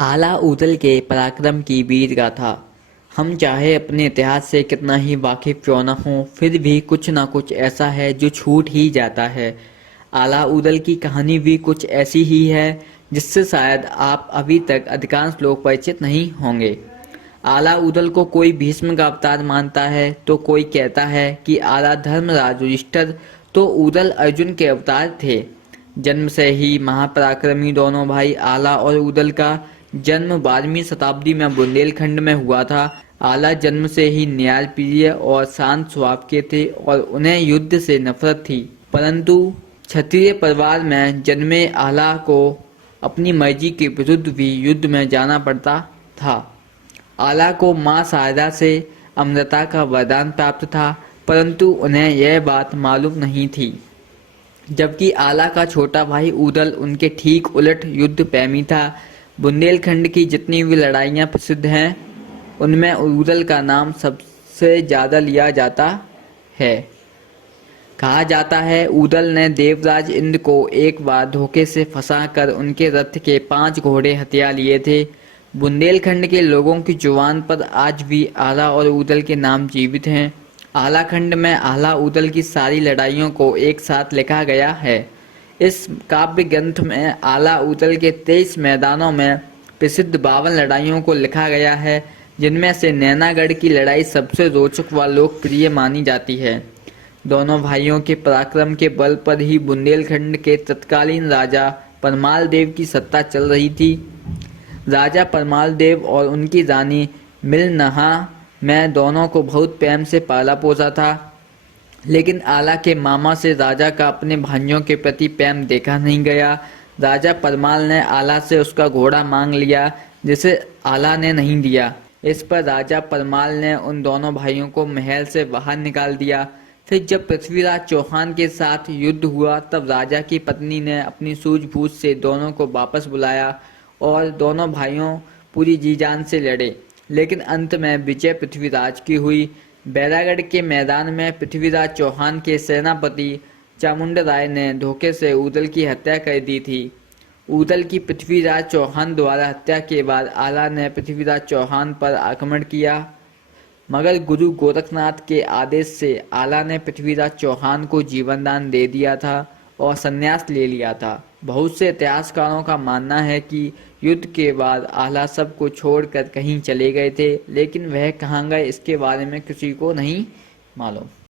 आला ऊदल के पराक्रम की वीर गाथा। हम चाहे अपने इतिहास से कितना ही वाकिफ क्यों न हों, फिर भी कुछ ना कुछ ऐसा है जो छूट ही जाता है। आला ऊदल की कहानी भी कुछ ऐसी ही है जिससे शायद आप अभी तक अधिकांश लोग परिचित नहीं होंगे। आला ऊदल को कोई भीष्म का अवतार मानता है तो कोई कहता है कि आला धर्मराज युधिष्ठिर तो ऊदल अर्जुन के अवतार थे। जन्म से ही महापराक्रमी दोनों भाई आला और ऊदल का जन्म 12वीं शताब्दी में बुंदेलखंड में हुआ था। आला जन्म से ही न्यायप्रिय और शांत स्वभाव के थे और उन्हें युद्ध से नफरत थी, परंतु क्षत्रिय परिवार में जन्मे आला को अपनी मर्जी के विरुद्ध भी युद्ध में जाना पड़ता था। आला को मां शारदा से अमृता का वरदान प्राप्त था, परंतु उन्हें यह बात मालूम नहीं थी। जबकि आला का छोटा भाई ऊदल उनके ठीक उलट युद्ध प्रेमी था। बुंदेलखंड की जितनी भी लड़ाइयाँ प्रसिद्ध हैं, उनमें ऊदल का नाम सबसे ज़्यादा लिया जाता है। कहा जाता है ऊदल ने देवराज इंद्र को एक बार धोखे से फंसाकर उनके रथ के 5 घोड़े हथिया लिए थे। बुंदेलखंड के लोगों की जुबान पर आज भी आला और ऊदल के नाम जीवित हैं। आला खंड में आला ऊदल की सारी लड़ाइयों को एक साथ लिखा गया है। इस काव्य ग्रंथ में आला ऊदल के 23 मैदानों में प्रसिद्ध 52 लड़ाइयों को लिखा गया है, जिनमें से नैनागढ़ की लड़ाई सबसे रोचक व लोकप्रिय मानी जाती है। दोनों भाइयों के पराक्रम के बल पर ही बुंदेलखंड के तत्कालीन राजा परमाल देव की सत्ता चल रही थी। राजा परमाल देव और उनकी रानी मिलनहा में दोनों को बहुत प्रेम से पाला पोसा था, लेकिन आला के मामा से राजा का अपने भाइयों के प्रति प्रेम देखा नहीं गया। राजा परमाल ने आला से उसका घोड़ा मांग लिया, जिसे आला ने नहीं दिया। इस पर राजा परमाल ने उन दोनों भाइयों को महल से बाहर निकाल दिया। फिर जब पृथ्वीराज चौहान के साथ युद्ध हुआ, तब राजा की पत्नी ने अपनी सूझबूझ से दोनों को वापस बुलाया और दोनों भाइयों पूरी जी जान से लड़े, लेकिन अंत में विजय पृथ्वीराज की हुई। बैरागढ़ के मैदान में पृथ्वीराज चौहान के सेनापति चामुंडराय ने धोखे से ऊदल की हत्या कर दी थी। ऊदल की पृथ्वीराज चौहान द्वारा हत्या के बाद आला ने पृथ्वीराज चौहान पर आक्रमण किया, मगर गुरु गोरखनाथ के आदेश से आला ने पृथ्वीराज चौहान को जीवनदान दे दिया था और संन्यास ले लिया था। बहुत से इतिहासकारों का मानना है कि युद्ध के बाद आला सब को छोड़कर कहीं चले गए थे, लेकिन वह कहाँ गए इसके बारे में किसी को नहीं मालूम।